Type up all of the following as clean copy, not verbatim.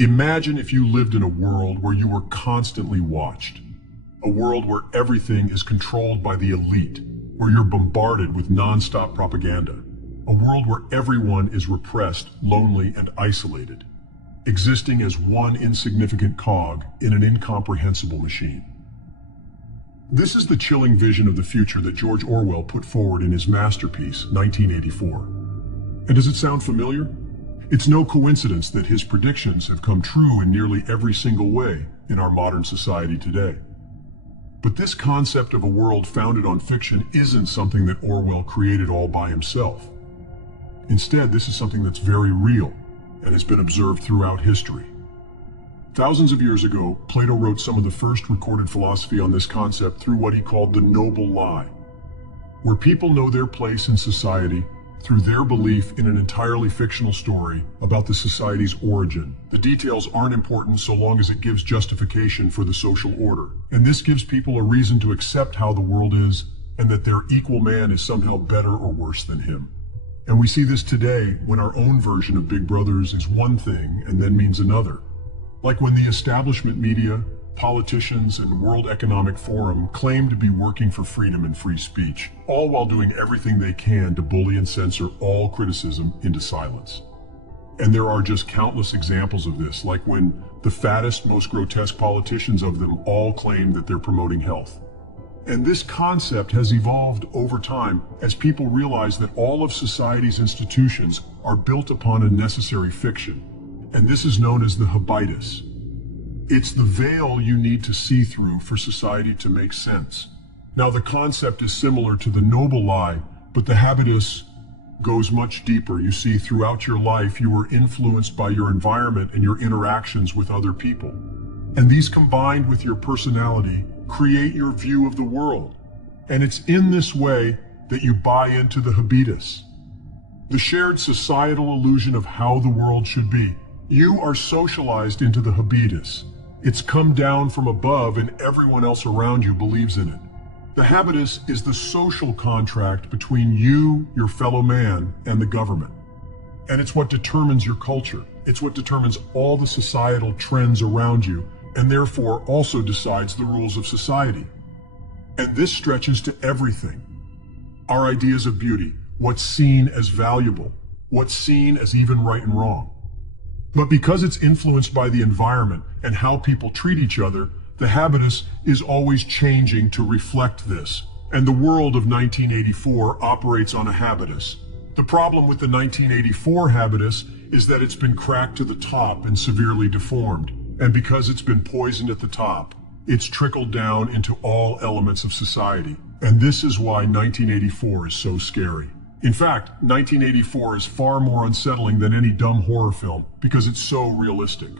Imagine if you lived in a world where you were constantly watched. A world where everything is controlled by the elite, where you're bombarded with non-stop propaganda. A world where everyone is repressed, lonely, and isolated, existing as one insignificant cog in an incomprehensible machine. This is the chilling vision of the future that George Orwell put forward in his masterpiece, 1984. And does it sound familiar? It's no coincidence that his predictions have come true in nearly every single way in our modern society today. But this concept of a world founded on fiction isn't something that Orwell created all by himself. Instead, this is something that's very real and has been observed throughout history. Thousands of years ago, Plato wrote some of the first recorded philosophy on this concept through what he called the noble lie, where people know their place in society through their belief in an entirely fictional story about the society's origin. The details aren't important so long as it gives justification for the social order. And this gives people a reason to accept how the world is and that their equal man is somehow better or worse than him. And we see this today when our own version of Big Brothers is one thing and then means another. Like when the establishment media, politicians, and World Economic Forum claim to be working for freedom and free speech, all while doing everything they can to bully and censor all criticism into silence. And there are just countless examples of this, like when the fattest, most grotesque politicians of them all claim that they're promoting health. And this concept has evolved over time as people realize that all of society's institutions are built upon a necessary fiction. And this is known as the habitus. It's the veil you need to see through for society to make sense. Now, the concept is similar to the noble lie, but the habitus goes much deeper. You see, throughout your life, you were influenced by your environment and your interactions with other people. And these combined with your personality create your view of the world. And it's in this way that you buy into the habitus, the shared societal illusion of how the world should be. You are socialized into the habitus. It's come down from above and everyone else around you believes in it. The habitus is the social contract between you, your fellow man, and the government. And it's what determines your culture. It's what determines all the societal trends around you, and therefore also decides the rules of society. And this stretches to everything. Our ideas of beauty, what's seen as valuable, what's seen as even right and wrong. But because it's influenced by the environment and how people treat each other, the habitus is always changing to reflect this. And the world of 1984 operates on a habitus. The problem with the 1984 habitus is that it's been cracked to the top and severely deformed. And because it's been poisoned at the top, it's trickled down into all elements of society. And this is why 1984 is so scary. In fact, 1984 is far more unsettling than any dumb horror film because it's so realistic.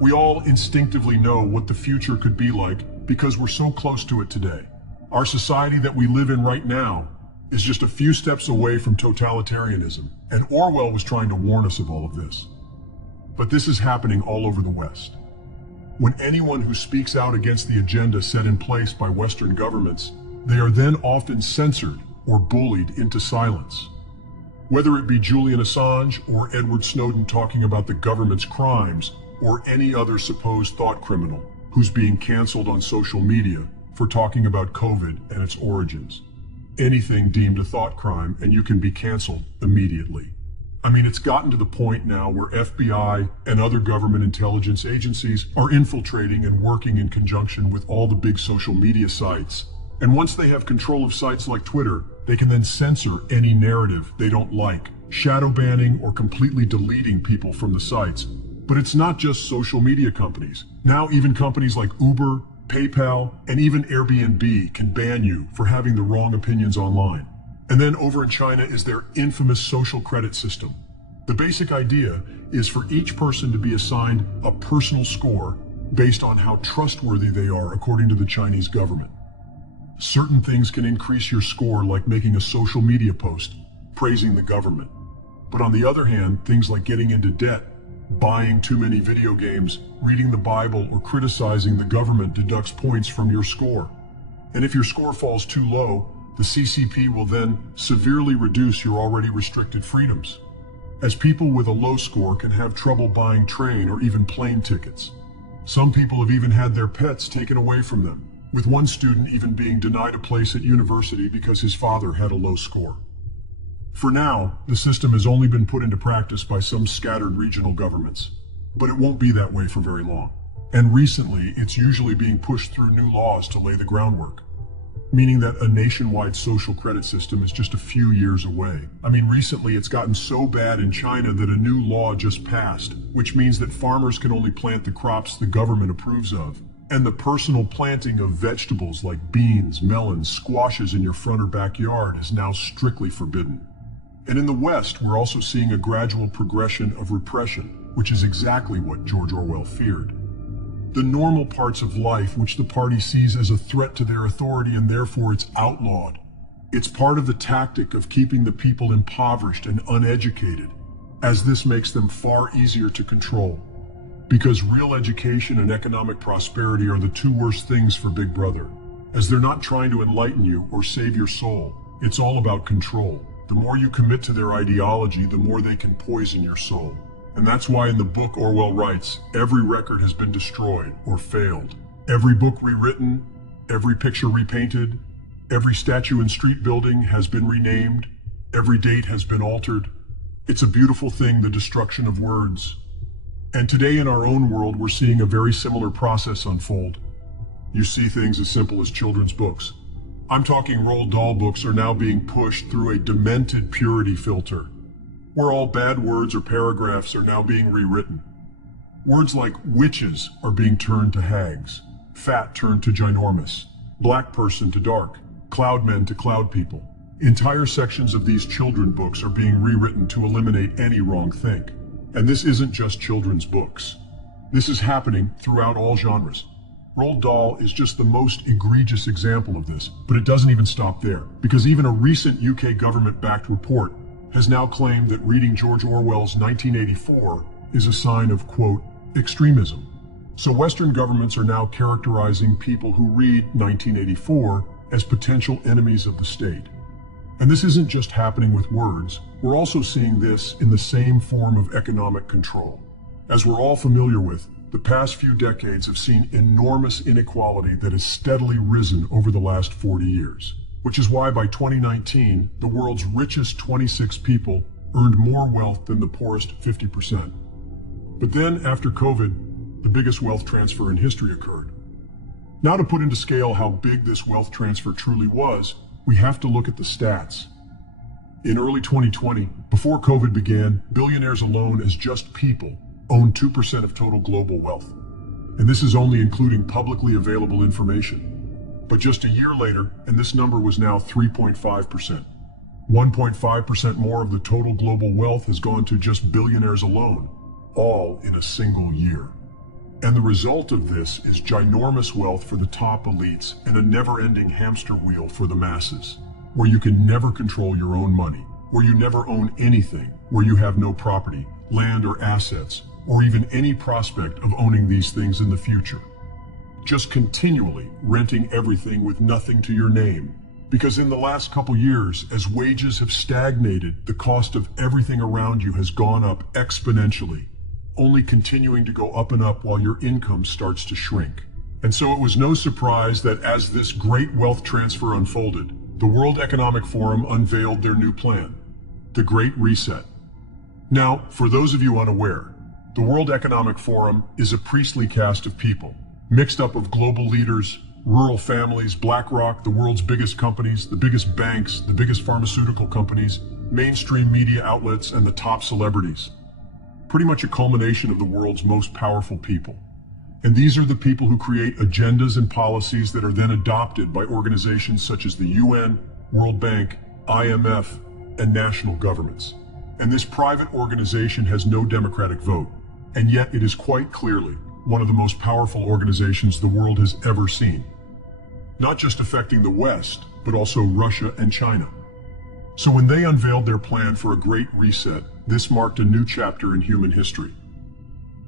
We all instinctively know what the future could be like because we're so close to it today. Our society that we live in right now is just a few steps away from totalitarianism, and Orwell was trying to warn us of all of this. But this is happening all over the West. When anyone who speaks out against the agenda set in place by Western governments, they are then often censored or bullied into silence. Whether it be Julian Assange or Edward Snowden talking about the government's crimes, or any other supposed thought criminal who's being canceled on social media for talking about COVID and its origins. Anything deemed a thought crime and you can be canceled immediately. I mean, it's gotten to the point now where FBI and other government intelligence agencies are infiltrating and working in conjunction with all the big social media sites. And once they have control of sites like Twitter, they can then censor any narrative they don't like, shadow banning or completely deleting people from the sites. But it's not just social media companies. Now even companies like Uber, PayPal, and even Airbnb can ban you for having the wrong opinions online. And then over in China is their infamous social credit system. The basic idea is for each person to be assigned a personal score based on how trustworthy they are according to the Chinese government. Certain things can increase your score, like making a social media post praising the government. But on the other hand, things like getting into debt, buying too many video games, reading the Bible, or criticizing the government deducts points from your score. And if your score falls too low, the CCP will then severely reduce your already restricted freedoms. as people with a low score can have trouble buying train or even plane tickets. Some people have even had their pets taken away from them, with one student even being denied a place at university because his father had a low score. For now, the system has only been put into practice by some scattered regional governments, but it won't be that way for very long. And recently, it's usually being pushed through new laws to lay the groundwork, meaning that a nationwide social credit system is just a few years away. I mean, recently it's gotten so bad in China that a new law just passed, which means that farmers can only plant the crops the government approves of. And the personal planting of vegetables like beans, melons, squashes in your front or backyard is now strictly forbidden. And in the West, we're also seeing a gradual progression of repression, which is exactly what George Orwell feared. The normal parts of life which the party sees as a threat to their authority and therefore it's outlawed. It's part of the tactic of keeping the people impoverished and uneducated, as this makes them far easier to control. Because real education and economic prosperity are the two worst things for Big Brother, as they're not trying to enlighten you or save your soul. It's all about control. The more you commit to their ideology, the more they can poison your soul. And that's why in the book Orwell writes, every record has been destroyed or failed. Every book rewritten, every picture repainted, every statue and street building has been renamed, every date has been altered. It's a beautiful thing, the destruction of words. And today in our own world, we're seeing a very similar process unfold. You see things as simple as children's books. I'm talking Roald Dahl books are now being pushed through a demented purity filter, where all bad words or paragraphs are now being rewritten. Words like witches are being turned to hags, fat turned to ginormous, black person to dark, cloud men to cloud people. Entire sections of these children books are being rewritten to eliminate any wrong think. And this isn't just children's books. This is happening throughout all genres. Roald Dahl is just the most egregious example of this, but it doesn't even stop there, because even a recent UK government-backed report has now claimed that reading George Orwell's 1984 is a sign of, quote, extremism. So Western governments are now characterizing people who read 1984 as potential enemies of the state. And this isn't just happening with words, we're also seeing this in the same form of economic control. As we're all familiar with, the past few decades have seen enormous inequality that has steadily risen over the last 40 years. Which is why by 2019, the world's richest 26 people earned more wealth than the poorest 50%. But then, after COVID, the biggest wealth transfer in history occurred. Now to put into scale how big this wealth transfer truly was, we have to look at the stats. In early 2020, before COVID began, billionaires alone as just people owned 2% of total global wealth. And this is only including publicly available information. But just a year later, and this number was now 3.5%. 1.5% more of the total global wealth has gone to just billionaires alone, all in a single year. And the result of this is ginormous wealth for the top elites and a never-ending hamster wheel for the masses, where you can never control your own money, where you never own anything, where you have no property, land or assets, or even any prospect of owning these things in the future. Just continually renting everything with nothing to your name. Because in the last couple years, as wages have stagnated, the cost of everything around you has gone up exponentially, only continuing to go up and up while your income starts to shrink. And so it was no surprise that as this great wealth transfer unfolded, the World Economic Forum unveiled their new plan, the Great Reset. Now, for those of you unaware, the World Economic Forum is a priestly caste of people, mixed up of global leaders, rural families, BlackRock, the world's biggest companies, the biggest banks, the biggest pharmaceutical companies, mainstream media outlets, and the top celebrities. Pretty much a culmination of the world's most powerful people. And these are the people who create agendas and policies that are then adopted by organizations such as the UN, World Bank, IMF, and national governments. And this private organization has no democratic vote, and yet it is quite clearly one of the most powerful organizations the world has ever seen. Not just affecting the West, but also Russia and China. So when they unveiled their plan for a great reset, this marked a new chapter in human history.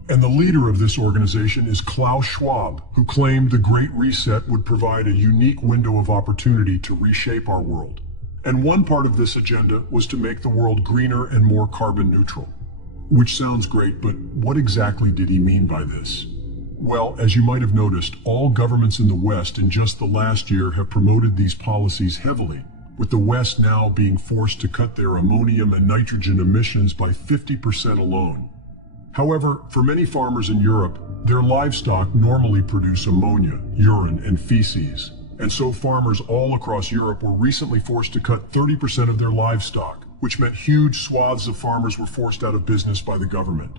And the leader of this organization is Klaus Schwab, who claimed the Great Reset would provide a unique window of opportunity to reshape our world. And one part of this agenda was to make the world greener and more carbon neutral. Which sounds great, but what exactly did he mean by this? Well, as you might have noticed, all governments in the West in just the last year have promoted these policies heavily, with the West now being forced to cut their ammonium and nitrogen emissions by 50% alone. However, for many farmers in Europe, their livestock normally produce ammonia, urine, and feces. And so farmers all across Europe were recently forced to cut 30% of their livestock, which meant huge swaths of farmers were forced out of business by the government.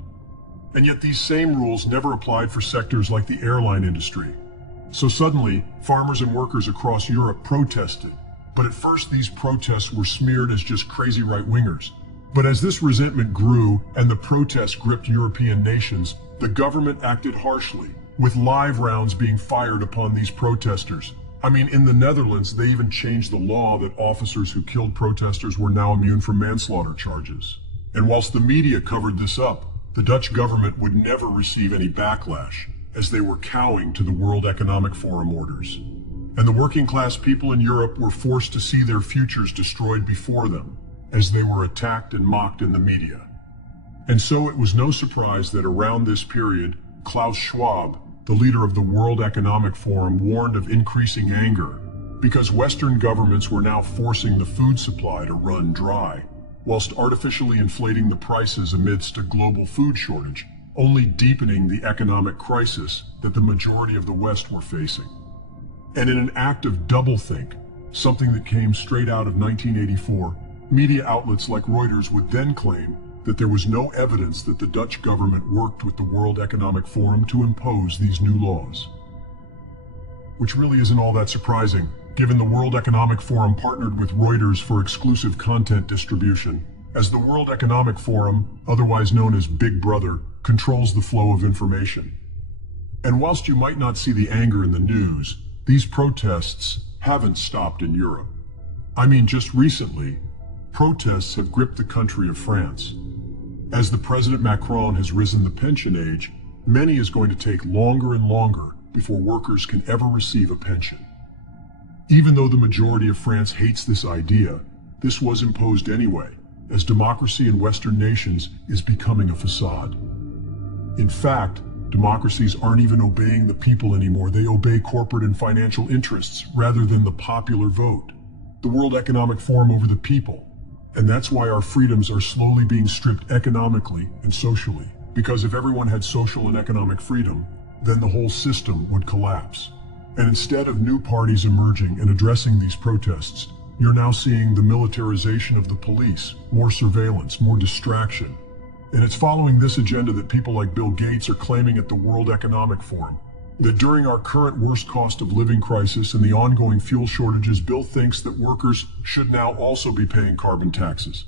And yet these same rules never applied for sectors like the airline industry. So suddenly, farmers and workers across Europe protested. But at first these protests were smeared as just crazy right-wingers. But as this resentment grew and the protests gripped European nations, the government acted harshly, with live rounds being fired upon these protesters. I mean, in the Netherlands, they even changed the law that officers who killed protesters were now immune from manslaughter charges. And whilst the media covered this up, the Dutch government would never receive any backlash, as they were cowing to the World Economic Forum orders. And the working class people in Europe were forced to see their futures destroyed before them, as they were attacked and mocked in the media. And so it was no surprise that around this period, Klaus Schwab, the leader of the World Economic Forum, warned of increasing anger, because Western governments were now forcing the food supply to run dry, whilst artificially inflating the prices amidst a global food shortage, only deepening the economic crisis that the majority of the West were facing. And in an act of doublethink, something that came straight out of 1984, media outlets like Reuters would then claim that there was no evidence that the Dutch government worked with the World Economic Forum to impose these new laws. Which really isn't all that surprising, given the World Economic Forum partnered with Reuters for exclusive content distribution, as the World Economic Forum, otherwise known as Big Brother, controls the flow of information. And whilst you might not see the anger in the news, these protests haven't stopped in Europe. I mean, just recently, protests have gripped the country of France. As the President Macron has risen the pension age, many is going to take longer and longer before workers can ever receive a pension. Even though the majority of France hates this idea, this was imposed anyway, as democracy in Western nations is becoming a facade. In fact, democracies aren't even obeying the people anymore. They obey corporate and financial interests rather than the popular vote. The World Economic Forum over the people. And that's why our freedoms are slowly being stripped economically and socially. Because if everyone had social and economic freedom, then the whole system would collapse. And instead of new parties emerging and addressing these protests, you're now seeing the militarization of the police, more surveillance, more distraction. And it's following this agenda that people like Bill Gates are claiming at the World Economic Forum, that during our current worst cost of living crisis and the ongoing fuel shortages, Bill thinks that workers should now also be paying carbon taxes.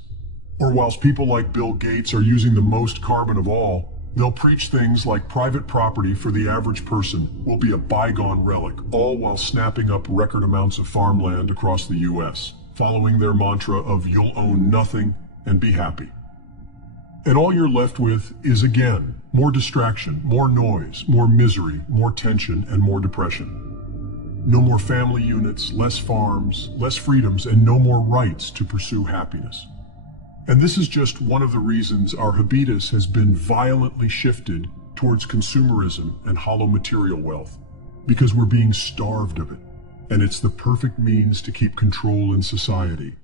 Or whilst people like Bill Gates are using the most carbon of all, they'll preach things like private property for the average person will be a bygone relic, all while snapping up record amounts of farmland across the US, following their mantra of you'll own nothing and be happy. And all you're left with is, again, more distraction, more noise, more misery, more tension, and more depression. No more family units, less farms, less freedoms, and no more rights to pursue happiness. And this is just one of the reasons our habitus has been violently shifted towards consumerism and hollow material wealth, because we're being starved of it. And it's the perfect means to keep control in society.